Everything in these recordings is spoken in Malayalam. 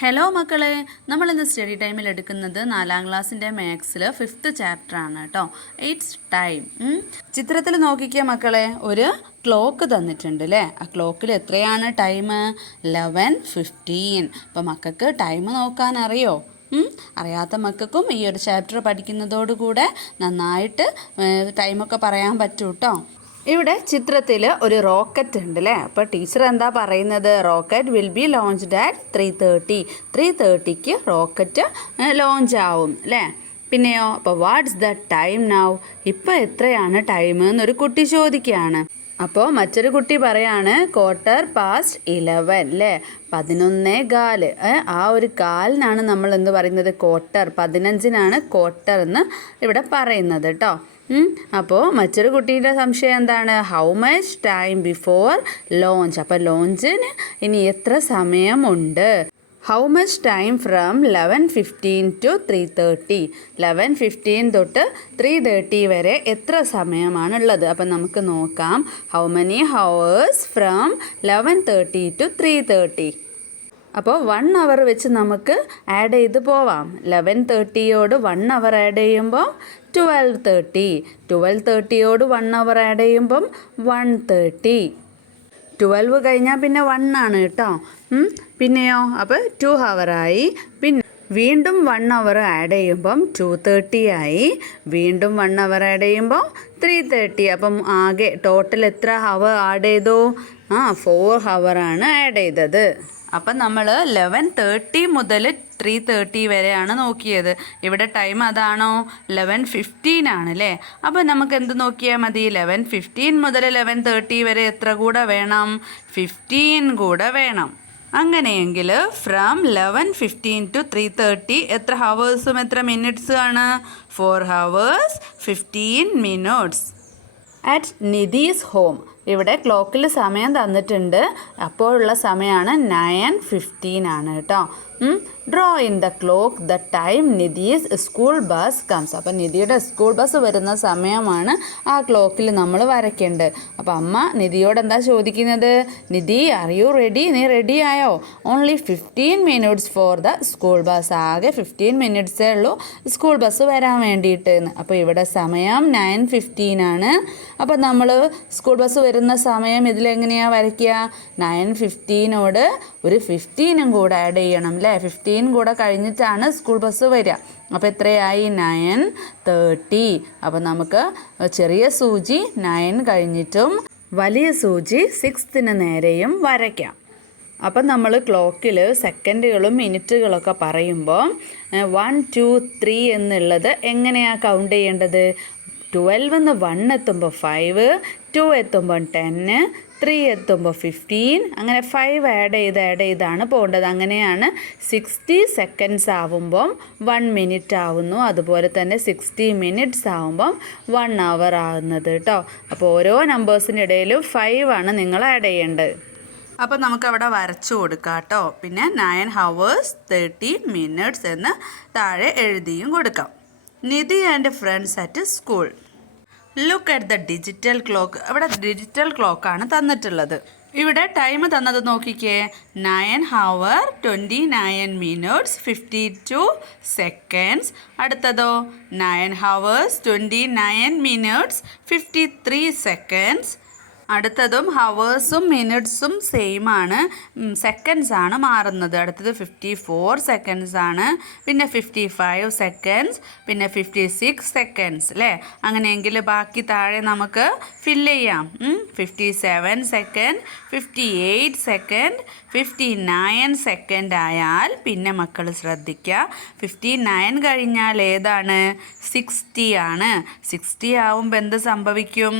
ഹലോ മക്കളെ, നമ്മളിന്ന് സ്റ്റഡി ടൈമിൽ എടുക്കുന്നത് 4ാം ക്ലാസ്സിൻ്റെ മാത്സിൽ 5th ചാപ്റ്റർ ആണ് കേട്ടോ. It's time. ചിത്രത്തിൽ നോക്കിക്കുക മക്കളെ, ഒരു ക്ലോക്ക് തന്നിട്ടുണ്ട് അല്ലേ. ആ ക്ലോക്കിൽ എത്രയാണ് ടൈം? 11:15. അപ്പോൾ മക്കൾക്ക് ടൈം നോക്കാൻ അറിയോ? അറിയാത്ത മക്കൾക്കും ഈ ഒരു ചാപ്റ്റർ പഠിക്കുന്നതോടുകൂടെ നന്നായിട്ട് ടൈമൊക്കെ പറയാൻ പറ്റും കേട്ടോ. ഇവിടെ ചിത്രത്തിൽ ഒരു റോക്കറ്റ് ഉണ്ട് അല്ലേ. അപ്പോൾ ടീച്ചർ എന്താ പറയുന്നത്? Rocket will be launched at 3:30. 3:30ക്ക് റോക്കറ്റ് ലോഞ്ച് ആവും അല്ലേ. പിന്നെയോ, അപ്പോൾ വാട്ട്സ് ദ ടൈം നൗ? ഇപ്പോൾ എത്രയാണ് ടൈം എന്നൊരു കുട്ടി ചോദിക്കുകയാണ്. അപ്പോൾ മറ്റൊരു കുട്ടി പറയാണ് 11:15 അല്ലേ. 11:15. ആ ഒരു കാലിനാണ് നമ്മൾ എന്ത് പറയുന്നത്? ക്വാർട്ടർ. 15നാണ് ക്വാർട്ടർ എന്ന് ഇവിടെ പറയുന്നത് കേട്ടോ. അപ്പോൾ മറ്റൊരു കുട്ടിയുടെ സംശയം എന്താണ്? How much time before launch? അപ്പോൾ ലോഞ്ചിന് ഇനി എത്ര സമയമുണ്ട്? How much time from 11:15 to 3:30? 11:15 തൊട്ട് 3:30 വരെ എത്ര സമയമാണുള്ളത്? അപ്പം നമുക്ക് നോക്കാം. How many hours from 11:30 to 3:30? അപ്പോൾ 1 hour വെച്ച് നമുക്ക് ആഡ് ചെയ്ത് പോവാം. 11:30യോട് 1 hour ആഡ് ചെയ്യുമ്പം 12:30. 12:30യോട് 1 hour ആഡ് ചെയ്യുമ്പം 1:30. 12 കഴിഞ്ഞാൽ പിന്നെ 1 ആണ് കേട്ടോ. പിന്നെയോ, അപ്പോൾ 2 hour ആയി. പിന്നെ വീണ്ടും 1 hour ആഡ് ചെയ്യുമ്പം 2:30 ആയി. വീണ്ടും 1 hour ആഡ് ചെയ്യുമ്പോൾ 3:30. അപ്പം ആകെ ടോട്ടൽ എത്ര ഹവർ ആഡ് ചെയ്തു? 4 hour ആണ് ആഡ് ചെയ്തത്. അപ്പം നമ്മൾ 11:30 മുതൽ 3:30 വരെയാണ് നോക്കിയത്. ഇവിടെ ടൈം അതാണോ? 11:15 ആണ് അല്ലേ. അപ്പോൾ നമുക്ക് എന്ത് നോക്കിയാൽ മതി? 11:15 മുതൽ 11:30 വരെ എത്ര കൂടെ വേണം? 15 കൂടെ വേണം. അങ്ങനെയെങ്കിൽ ഫ്രം 11:15 to 3:30 എത്ര ഹവേഴ്സും എത്ര മിനിറ്റ്സും ആണ്? 4 hours 15 minutes. At Nidhi's home. ഇവിടെ ക്ലോക്കിൽ സമയം തന്നിട്ടുണ്ട്. അപ്പോഴുള്ള സമയമാണ് 9:15 ആണ് കേട്ടോ. Draw in the clock the time Nidhi's school bus comes. അപ്പം നിധിയുടെ സ്കൂൾ ബസ് വരുന്ന സമയമാണ് ആ ക്ലോക്കിൽ നമ്മൾ വരയ്ക്കേണ്ടത്. അപ്പോൾ അമ്മ നിധിയോട് എന്താ ചോദിക്കുന്നത്? നിധി, ആർ യു റെഡി? നീ റെഡി ആയോ? Only 15 minutes for the school bus. ആകെ 15 minutesേ ഉള്ളൂ സ്കൂൾ ബസ് വരാൻ വേണ്ടിയിട്ട്. അപ്പോൾ ഇവിടെ സമയം 9:15 ആണ്. അപ്പോൾ നമ്മൾ സ്കൂൾ ബസ് വരുന്ന സമയം ഇതിലെങ്ങനെയാണ് വരയ്ക്കുക? 9:15നോട് ഒരു 15 കൂടെ ആഡ് ചെയ്യണം അല്ലേ. 15 കൂടെ കഴിഞ്ഞിട്ടാണ് സ്കൂൾ ബസ് വരിക. അപ്പോൾ എത്രയായി? 9:30. അപ്പോൾ നമുക്ക് ചെറിയ സൂചി 9 കഴിഞ്ഞിട്ടും വലിയ സൂചി 6ന് നേരെയും വരയ്ക്കാം. അപ്പം നമ്മൾ ക്ലോക്കിൽ സെക്കൻഡുകളും മിനിറ്റുകളൊക്കെ പറയുമ്പോൾ 1 2 3 എന്നുള്ളത് എങ്ങനെയാണ് കൗണ്ട് ചെയ്യേണ്ടത്? 12 1 എത്തുമ്പോൾ 5, 2 എത്തുമ്പോൾ 10, 3 എത്തുമ്പോൾ 15, അങ്ങനെ 5 ആഡ് ചെയ്താണ് പോകേണ്ടത്. അങ്ങനെയാണ് 60 seconds ആവുമ്പം 1 minute ആവുന്നു. അതുപോലെ തന്നെ 60 minutes ആവുമ്പം 1 hour ആകുന്നത് കേട്ടോ. അപ്പോൾ ഓരോ നമ്പേഴ്സിൻ്റെ ഇടയിലും 5 ആണ് നിങ്ങൾ ആഡ് ചെയ്യേണ്ടത്. അപ്പോൾ നമുക്കവിടെ വരച്ചു കൊടുക്കാം കേട്ടോ. പിന്നെ 9 hours 30 minutes എന്ന് താഴെ എഴുതിയും കൊടുക്കാം. Nidhi and friends at school. Look at the digital clock. അവിടെ ഡിജിറ്റൽ ക്ലോക്കാണ് തന്നിട്ടുള്ളത്. ഇവിടെ ടൈം തന്നത് നോക്കിക്കേ. 9 hours 29 minutes 52 seconds. അടുത്തതോ 9 hours 29 minutes 53 seconds. അടുത്തതും ഹവേഴ്സും മിനിറ്റ്സും സെയിം ആണ്. സെക്കൻഡ്സ് ആണ് മാറുന്നത്. അടുത്തത് 54 seconds ആണ്. പിന്നെ 55 seconds, പിന്നെ 56 seconds അല്ലേ. അങ്ങനെയെങ്കിൽ ബാക്കി താഴെ നമുക്ക് ഫില്ല് ചെയ്യാം. 57 second, 58 second, 59 second ആയാൽ പിന്നെ മക്കൾ ശ്രദ്ധിക്കുക, 59 കഴിഞ്ഞാൽ ഏതാണ്? 60 ആണ്. 60 ആവുമ്പോൾ എന്ത് സംഭവിക്കും?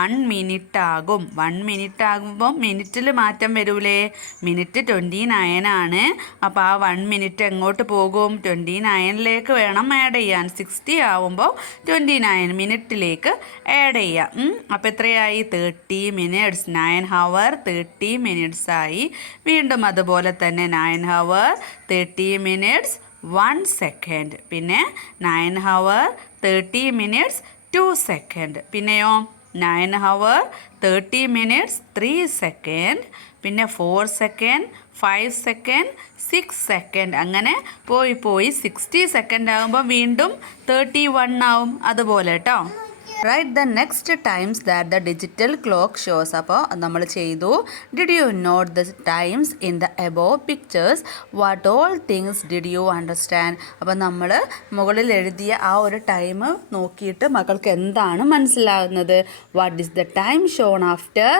1 minute ആകും. 1 minute ആകുമ്പോൾ മിനിറ്റിൽ മാറ്റം വരൂലേ? മിനിറ്റ് 29 ആണ്. അപ്പോൾ ആ 1 minute എങ്ങോട്ട് പോകും? 29ലേക്ക് വേണം ആഡ് ചെയ്യാൻ. 60 ആവുമ്പോൾ 29 മിനിറ്റിലേക്ക് ആഡ് ചെയ്യാം. അപ്പോൾ എത്രയായി? 30 minutes. 9 hours 30 minutes ആയി. വീണ്ടും അതുപോലെ തന്നെ 9 hours 30 minutes 1 second. പിന്നെ 9 hours 30 minutes 2 second. പിന്നെയോ 9 hours 30 minutes 3 second. പിന്നെ 4 second, 5 സെക്കൻഡ് 6 സെക്കൻഡ് അങ്ങനെ പോയി 60 സെക്കൻഡ് ആകുമ്പോൾ വീണ്ടും 31 ആവും അതുപോലെ കേട്ടോ. Write the next times that the digital clock shows. അപ്പോൾ നമ്മൾ ചെയ്തു. Did you note the times in the above pictures? What all things did you understand? അപ്പോൾ നമ്മൾ മുകളിൽ എഴുതിയ ആ ഒരു ടൈം നോക്കിയിട്ട് മക്കൾക്ക് എന്താണ് മനസ്സിലാകുന്നത്? What is the time shown after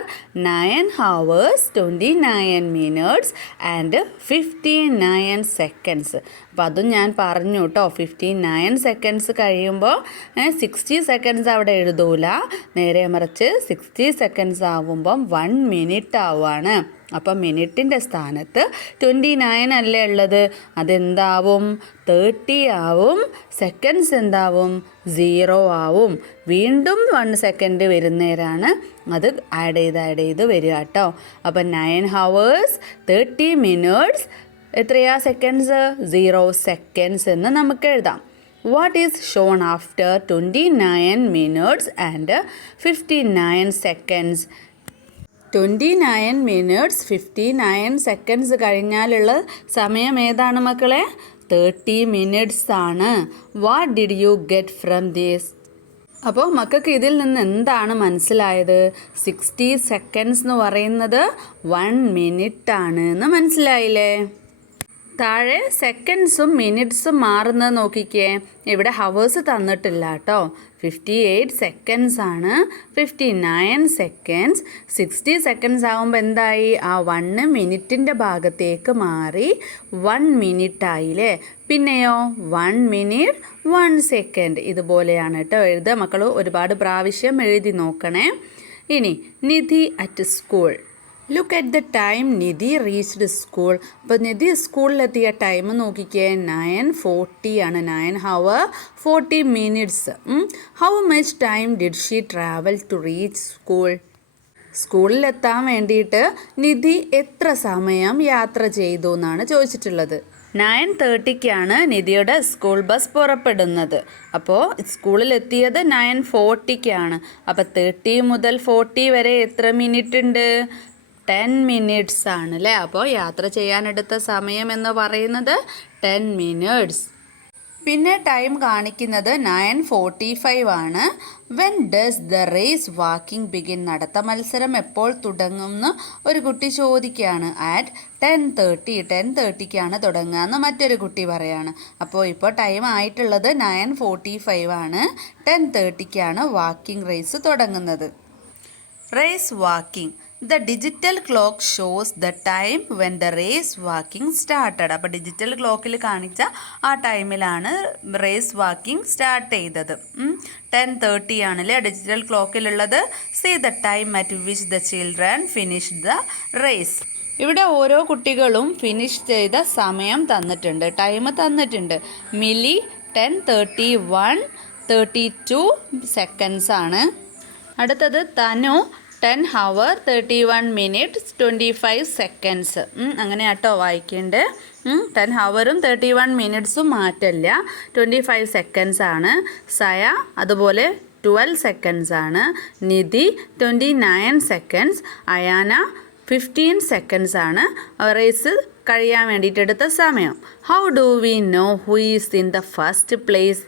9 hours 29 minutes and 59 seconds? അപ്പോൾ അതും ഞാൻ പറഞ്ഞു കേട്ടോ. 59 seconds കഴിയുമ്പോൾ 60 seconds അവിടെ എഴുതൂല, നേരെ മറിച്ച് 60 seconds ആവുമ്പം 1 minute ആവുകയാണ്. അപ്പം മിനിറ്റിൻ്റെ സ്ഥാനത്ത് 29 അല്ലേ ഉള്ളത്, അതെന്താവും? 30 ആവും. സെക്കൻഡ്സ് എന്താവും? 0 ആവും. വീണ്ടും 1 സെക്കൻഡ് വരുന്നേരാണ് അത് ആഡ് ചെയ്ത് വരിക കേട്ടോ. അപ്പം 9 hours 30 minutes എത്രയാ സെക്കൻഡ്സ്? 0 seconds എന്ന് നമുക്ക് എഴുതാം. What is shown after 29 minutes and 59 seconds? 29 minutes 59 seconds കഴിഞ്ഞാലുള്ള സമയം ഏതാണ് മക്കളെ? 30 minutes ആണ്. What did you get from this? അപ്പോൾ മക്കൾക്ക് ഇതിൽ നിന്ന് എന്താണ് മനസ്സിലായത്? 60 seconds എന്ന് പറയുന്നത് 1 minute ആണ് എന്ന് മനസ്സിലായില്ലേ? താഴെ സെക്കൻഡ്സും മിനിറ്റ്സും മാറുന്നത് നോക്കിക്കേ. ഇവിടെ ഹവേഴ്സ് തന്നിട്ടില്ല കേട്ടോ. 58 seconds ആണ്. 59 seconds 60 seconds ആകുമ്പോൾ എന്തായി? ആ 1 മിനിറ്റിൻ്റെ ഭാഗത്തേക്ക് മാറി 1 minute ആയില്ലേ? പിന്നെയോ 1 minute 1 second ഇതുപോലെയാണ് കേട്ടോ എഴുതുക. മക്കൾ ഒരുപാട് പ്രാവശ്യം എഴുതി നോക്കണേ. ഇനി Nidhi at school. Look at the time Nidhi reached school. അപ്പോൾ നിധി സ്കൂളിലെത്തിയ ടൈം നോക്കിക്കേ. 9:40 ആണ്. 9 hours 40 minutes. How much time did she travel to reach school? സ്കൂളിലെത്താൻ വേണ്ടിയിട്ട് നിധി എത്ര സമയം യാത്ര ചെയ്തു എന്നാണ് ചോദിച്ചിട്ടുള്ളത്. 9:30ക്കാണ് നിധിയുടെ സ്കൂൾ ബസ് പുറപ്പെടുന്നത്. അപ്പോൾ സ്കൂളിലെത്തിയത് 9:40ക്കാണ്. അപ്പോൾ 30 മുതൽ 40 വരെ എത്ര മിനിറ്റ് ഉണ്ട്? 10 minutes ആണ് അല്ലേ? അപ്പോൾ യാത്ര ചെയ്യാനെടുത്ത സമയം എന്ന് പറയുന്നത് 10 minutes. പിന്നെ ടൈം കാണിക്കുന്നത് 9:45 ആണ്. When does the race walking begin? നടത്ത മത്സരം എപ്പോൾ തുടങ്ങുമെന്ന് ഒരു കുട്ടി ചോദിക്കുകയാണ്. ആറ്റ് 10:30. 10:30ക്കാണ് തുടങ്ങുക എന്ന് മറ്റൊരു കുട്ടി പറയാണ്. അപ്പോൾ ഇപ്പോൾ ടൈം ആയിട്ടുള്ളത് 9:45 ആണ്. 10:30ക്കാണ് വാക്കിംഗ് റേസ് തുടങ്ങുന്നത്. Race walking. The digital clock shows the time when the race walking started. അപ്പോൾ ഡിജിറ്റൽ ക്ലോക്കിൽ കാണിച്ച ആ ടൈമിലാണ് റേസ് വാക്കിംഗ് സ്റ്റാർട്ട് ചെയ്തത്. 10:30 ആണല്ലേ digital ക്ലോക്കിലുള്ളത്. See the time at which the children finished the race. ഇവിടെ ഓരോ കുട്ടികളും ഫിനിഷ് ചെയ്ത സമയം തന്നിട്ടുണ്ട്, ടൈം തന്നിട്ടുണ്ട്. മിലി 10:31 32 seconds ആണ്. അടുത്തത് തനു 10 hours 31 minutes 25 seconds. അങ്ങനെ കേട്ടോ വായിക്കേണ്ടത്. 10 hours 31 minutesഉം മാറ്റില്ല. 25 seconds ആണ്. സയ അതുപോലെ 12 seconds ആണ്. നിധി 29 seconds. അയാന 15 seconds ആണ്. റേസ് കഴിയാൻ വേണ്ടിയിട്ടെടുത്ത സമയം. How do we know who is in the first place?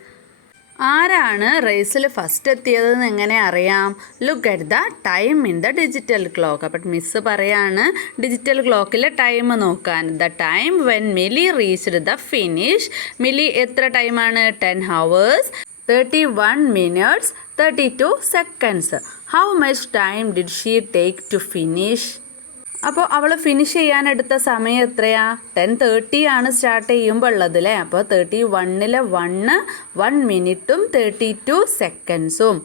ആരാണ് റേസിൽ ഫസ്റ്റ് എത്തിയതെന്ന് എങ്ങനെ അറിയാം? Look at the time in the digital clock. അപ്പം മിസ്സ് പറയാണ് ഡിജിറ്റൽ ക്ലോക്കിലെ ടൈം നോക്കാൻ. The time when Mili reached the finish. Mili എത്ര ടൈമാണ്? 10 hours 31 minutes 32 seconds. How much time did she take to finish? അപ്പോൾ അവൾ ഫിനിഷ് ചെയ്യാനെടുത്ത സമയം എത്രയാ? 10:30 ആണ് സ്റ്റാർട്ട് ചെയ്യുമ്പോൾ ഉള്ളത് അല്ലേ? അപ്പോൾ 31-ലെ 1 മിനിറ്റും 32 സെക്കൻഡ്സും.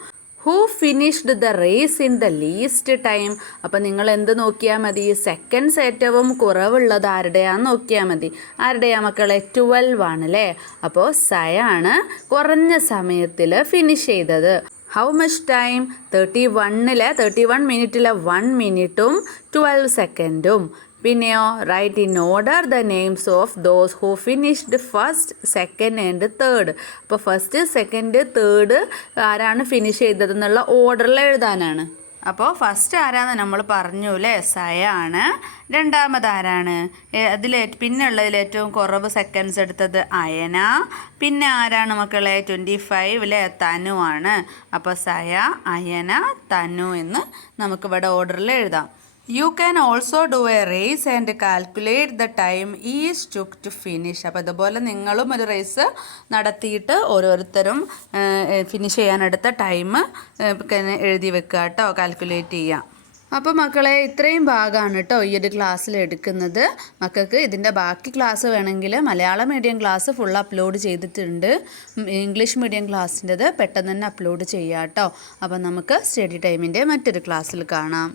Who finished the race in the least time? അപ്പോൾ നിങ്ങൾ എന്ത് നോക്കിയാൽ മതി? സെക്കൻഡ്സ് ഏറ്റവും കുറവുള്ളത് ആരുടെയാന്ന് നോക്കിയാൽ മതി. ആരുടെയാ മക്കളെ? 12 ആണല്ലേ? അപ്പോൾ സയാണ് കുറഞ്ഞ സമയത്തിൽ ഫിനിഷ് ചെയ്തത്. How much time? 31 മിനിറ്റിലെ 1 മിനിറ്റും 12 സെക്കൻഡും. പിന്നെയോ write in order the names of those who finished first second and third. അപ്പോൾ ഫസ്റ്റ് സെക്കൻഡ് തേർഡ് ആരാണ് ഫിനിഷ് ചെയ്തതെന്നുള്ള ഓർഡറിൽ എഴുതാനാണ്. അപ്പോൾ ഫസ്റ്റ് ആരാന്ന് നമ്മൾ പറഞ്ഞു അല്ലേ, സയാണ്. രണ്ടാമത് ആരാണ്, പിന്നെ ഉള്ളതിൽ ഏറ്റവും കുറവ് സെക്കൻഡ്സ് എടുത്തത് അയന. പിന്നെ ആരാണ് മക്കളെ, 25 അല്ലേ, തനു ആണ്. അപ്പോൾ സയ, അയന, തനു എന്ന് നമുക്കിവിടെ ഓർഡറിൽ എഴുതാം. You can also do a race and calculate the time is took to finish. അപ്പോൾ ഇതുപോലെ നിങ്ങളും ഒരു റേസ് നടത്തിയിട്ട് ഓരോരുത്തരും ഫിനിഷ് ചെയ്യാനെടുത്ത ടൈം എഴുതി വെക്കുക കേട്ടോ, കാൽക്കുലേറ്റ് ചെയ്യാം. അപ്പോൾ മക്കളെ ഇത്രയും ഭാഗമാണ് കേട്ടോ ഈ ഒരു ക്ലാസ്സിൽ എടുക്കുന്നത്. മക്കൾക്ക് ഇതിൻ്റെ ബാക്കി ക്ലാസ് വേണമെങ്കിൽ Malayalam medium class full upload ചെയ്തിട്ടുണ്ട്. ഇംഗ്ലീഷ് മീഡിയം ക്ലാസ്സിൻ്റെത് പെട്ടെന്ന് തന്നെ അപ്ലോഡ് ചെയ്യാം കേട്ടോ. അപ്പോൾ നമുക്ക് സ്റ്റഡി ടൈമിൻ്റെ മറ്റൊരു ക്ലാസ്സിൽ കാണാം.